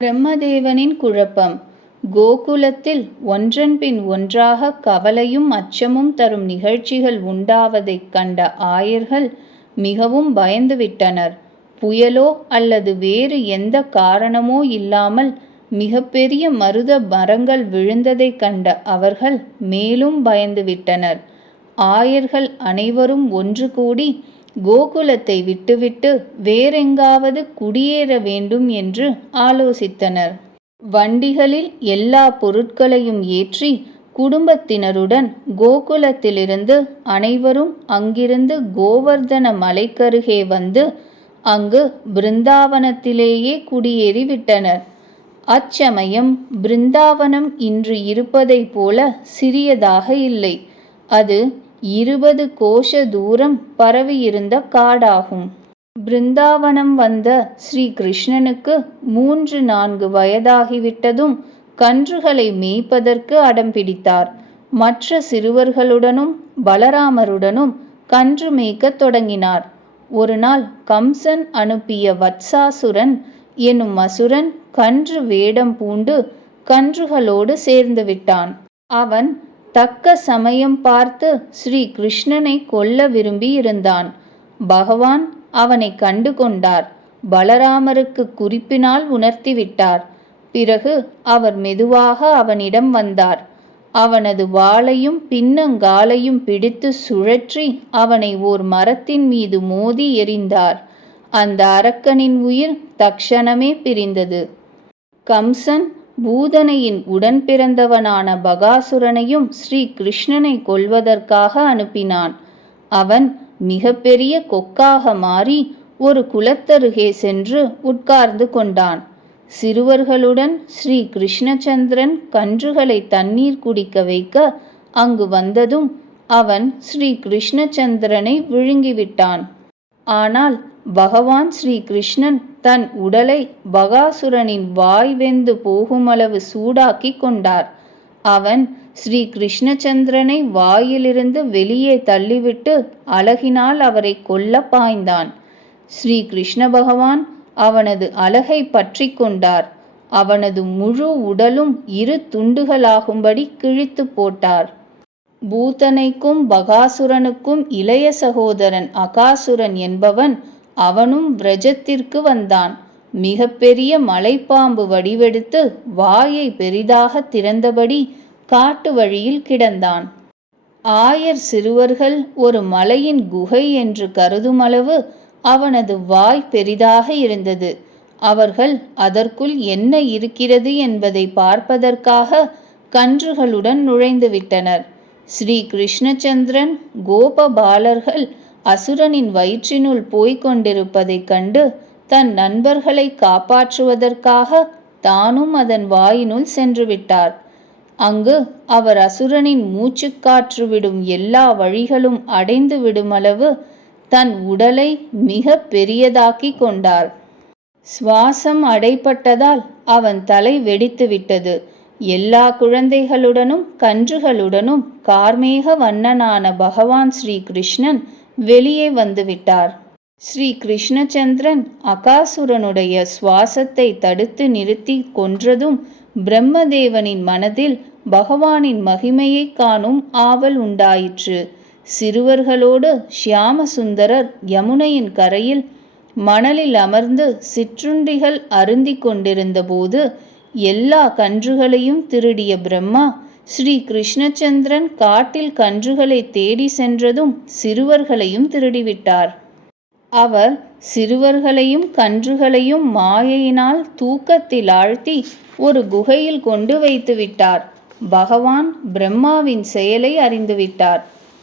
பிரம்மதேவனின் குழப்பம். கோகுலத்தில் ஒன்றன்பின் ஒன்றாக கவலையும் அச்சமும் தரும் நிகழ்ச்சிகள் உண்டாவதைக் கண்ட ஆயர்கள் மிகவும் பயந்துவிட்டனர். புயலோ அல்லது வேறு எந்த காரணமோ இல்லாமல் மிகப்பெரிய மருத மரங்கள் விழுந்ததைக் கண்ட அவர்கள் மேலும் பயந்துவிட்டனர். ஆயர்கள் அனைவரும் ஒன்று கூடி கோகுலத்தை விட்டுவிட்டு வேறெங்காவது குடியேற வேண்டும் என்று ஆலோசித்தனர். வண்டிகளில் எல்லா பொருட்களையும் ஏற்றி குடும்பத்தினருடன் கோகுலத்திலிருந்து அனைவரும் அங்கிருந்து கோவர்தன மலைக்கருகே வந்து அங்கு பிருந்தாவனத்திலேயே குடியேறிவிட்டனர். அச்சமயம் பிருந்தாவனம் இன்று இருப்பதைப் போல சிறியதாக இல்லை. அது 20 கோஷ தூரம் பரவியிருந்த காடாகும். பிருந்தாவனம் வந்த ஸ்ரீ கிருஷ்ணனுக்கு 3-4 வயதாகிவிட்டதும் கன்றுகளை மேய்ப்பதற்கு அடம் பிடித்தார். மற்ற சிறுவர்களுடனும் பலராமருடனும் கன்று மேய்க்கத் தொடங்கினார். ஒரு நாள் கம்சன் அனுப்பிய வத்சாசுரன் எனும் அசுரன் கன்று வேடம் பூண்டு கன்றுகளோடு சேர்ந்து விட்டான். அவன் தக்க சமயம் பார்த்து ஸ்ரீ கிருஷ்ணனை கொல்ல விரும்பி இருந்தான். பகவான் அவனை கண்டு கொண்டார். பலராமருக்கு குறிப்பினால் உணர்த்திவிட்டார். பிறகு அவர் மெதுவாக அவனிடம் வந்தார். அவனது வாளையும் பின்னங்காலையும் பிடித்து சுழற்றி அவனை ஓர் மரத்தின் மீது மோதி எறிந்தார். அந்த அரக்கனின் உயிர் தக்ஷணமே பிரிந்தது. கம்சன் பூதனையின் உடன் பிறந்தவனான பகாசுரனையும் ஸ்ரீ கிருஷ்ணனை கொல்வதற்காக அனுப்பினான். அவன் மிக பெரிய கொக்காக மாறி ஒரு குளத்தருகே சென்று உட்கார்ந்து கொண்டான். சிறுவர்களுடன் ஸ்ரீ கிருஷ்ணச்சந்திரன் கன்றுகளை தண்ணீர் குடிக்க வைக்க அங்கு வந்ததும் அவன் ஸ்ரீ கிருஷ்ணச்சந்திரனை விழுங்கிவிட்டான். ஆனால் பகவான் ஸ்ரீ கிருஷ்ணன் தன் உடலை பகாசுரனின் வாய் வெந்து போகுமளவு சூடாக்கி கொண்டார். அவன் ஸ்ரீ கிருஷ்ணச்சந்திரனை வாயிலிருந்து வெளியே தள்ளிவிட்டு அலகினால் அவரை கொல்ல பாய்ந்தான். ஸ்ரீ கிருஷ்ண பகவான் அவனது அலகை பற்றி கொண்டார். அவனது முழு உடலும் 2 துண்டுகளாகும்படி கிழித்து போட்டார். பூதனைக்கும் பகாசுரனுக்கும் இளைய சகோதரன் அகாசுரன் என்பவன் அவனும் விரஜத்திற்கு வந்தான். மிக பெரிய மலைப்பாம்பு வடிவெடுத்து வாயை பெரிதாக திறந்தபடி காட்டு வழியில் கிடந்தான். ஆயர் சிறுவர்கள் ஒரு மலையின் குகை என்று கருதுமளவு அவனது வாய் பெரிதாக இருந்தது. அவர்கள் அதற்குள் என்ன இருக்கிறது என்பதை பார்ப்பதற்காக கன்றுகளுடன் நுழைந்து விட்டனர். ஸ்ரீ கிருஷ்ணச்சந்திரன் கோபபாலர்கள் அசுரனின் வயிற்றினுள் போய்க் கொண்டிருப்பதைக் கண்டு தன் நண்பர்களை காப்பாற்றுவதற்காக தானும் அதன் வாயினுள் சென்று விட்டார். அங்கு அவர் அசுரனின் மூச்சுக்காற்று விடும் எல்லா வழிகளும் அடைந்து விடுமளவு தன் உடலை மிக பெரியதாக்கி கொண்டார். சுவாசம் அடைப்பட்டதால் அவன் தலை வெடித்து விட்டது. எல்லா குழந்தைகளுடனும் கன்றுகளுடனும் கார்மேக வண்ணனான பகவான் ஸ்ரீ கிருஷ்ணன் வெளியே வந்துவிட்டார். ஸ்ரீ கிருஷ்ணச்சந்திரன் அகாசுரனுடைய சுவாசத்தை தடுத்து நிறுத்தி கொன்றதும் பிரம்மதேவனின் மனதில் பகவானின் மகிமையை காணும் ஆவல் உண்டாயிற்று. சிறுவர்களோடு ஷியாமசுந்தரர் யமுனையின் கரையில் மணலில் அமர்ந்து சிற்றுண்டிகள் அருந்தி கொண்டிருந்த போது எல்லா கன்றுகளையும் திருடிய பிரம்மா ஸ்ரீ கிருஷ்ணச்சந்திரன் காட்டில் கன்றுகளை தேடி சென்றதும் சிறுவர்களையும் திருடிவிட்டார். அவர் சிறுவர்களையும் கன்றுகளையும் மாயையினால் தூக்கத்தில் ஆழ்த்தி ஒரு குகையில் கொண்டு வைத்து விட்டார். பகவான் பிரம்மாவின் செயலை அறிந்துவிட்டார்.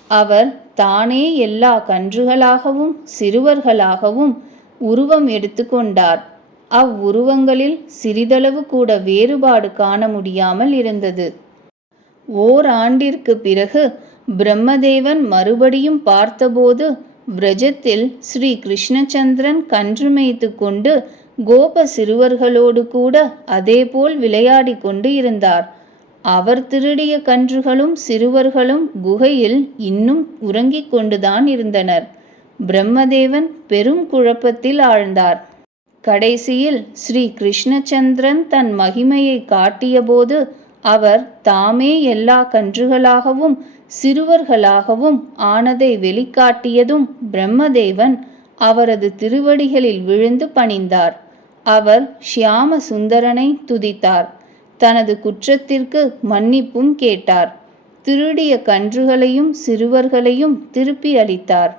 அவர் தானே எல்லா கன்றுகளாகவும் சிறுவர்களாகவும் உருவம் எடுத்துக்கொண்டார். அவ்வுருவங்களில் சிறிதளவு கூட வேறுபாடு காண முடியாமல் இருந்தது. ஓராண்டிற்கு பிறகு பிரம்மதேவன் மறுபடியும் பார்த்தபோது விரஜத்தில் ஸ்ரீ கிருஷ்ணச்சந்திரன் கன்று மேய்த்து கொண்டு கோப சிறுவர்களோடு கூட அதேபோல் விளையாடி கொண்டு இருந்தார். அவர் திருடிய கன்றுகளும் சிறுவர்களும் குகையில் இன்னும் உறங்கிக் கொண்டுதான் இருந்தனர். பிரம்மதேவன் பெரும் குழப்பத்தில் ஆழ்ந்தார். கடைசியில் ஸ்ரீ கிருஷ்ணச்சந்திரன் தன் மகிமையை காட்டியபோது அவர் தாமே எல்லா கன்றுகளாகவும் சிறுவர்களாகவும் ஆனதை வெளிக்காட்டியதும் பிரம்மதேவன் அவரது திருவடிகளில் விழுந்து பணிந்தார். அவர் ஷியாம சுந்தரனை துதித்தார். தனது குற்றத்திற்கு மன்னிப்பும் கேட்டார். திருடிய கன்றுகளையும் சிறுவர்களையும் திருப்பி அளித்தார்.